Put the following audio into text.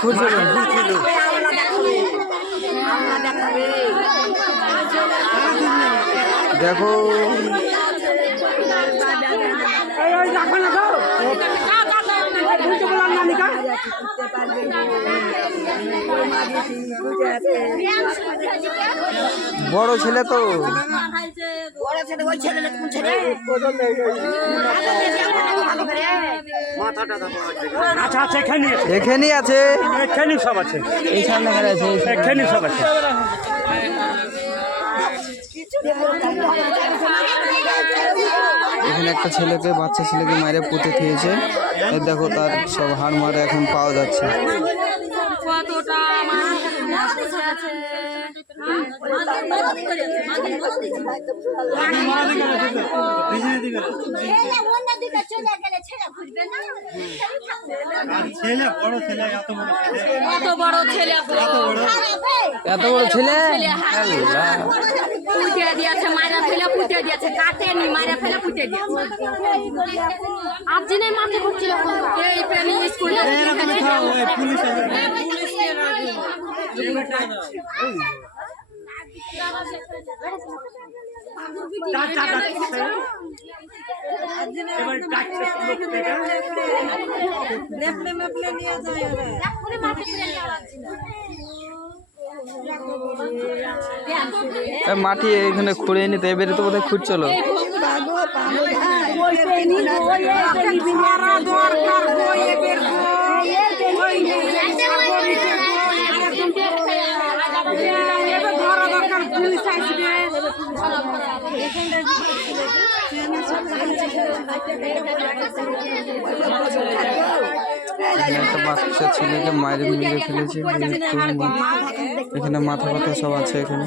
কোথায় খুঁজছিল? দেখো বড় ছেলে তো এখানেই আছে, এখানেই সব আছে, এই সামনে আছে, এখানেই সব আছে। এখানে একটা ছেলেকে, বাচ্চা ছেলেকে মারে পুঁতে খেয়েছে। দেখো তার সব হাড় মারে এখন পাওয়া যাচ্ছে। এত বড় ছেলে পুঁতে দিয়েছে, মারা ফেলে পুঁতে দিয়েছে, কাটেনি, মারা ফেলে পুঁতে দিয়েছে। আপনি নাই মাঠে ঘুরছিল এই ট্রেনিং স্কুলে মাটি এখানে খুঁড়ে নিতে এবারে তো বোধহয় খুঁজছিল। একটা বাচ্চা ছেলেকে মায়ের মেরে ফেলেছে, এখানে মাথা ব্যথা সব আছে এখানে।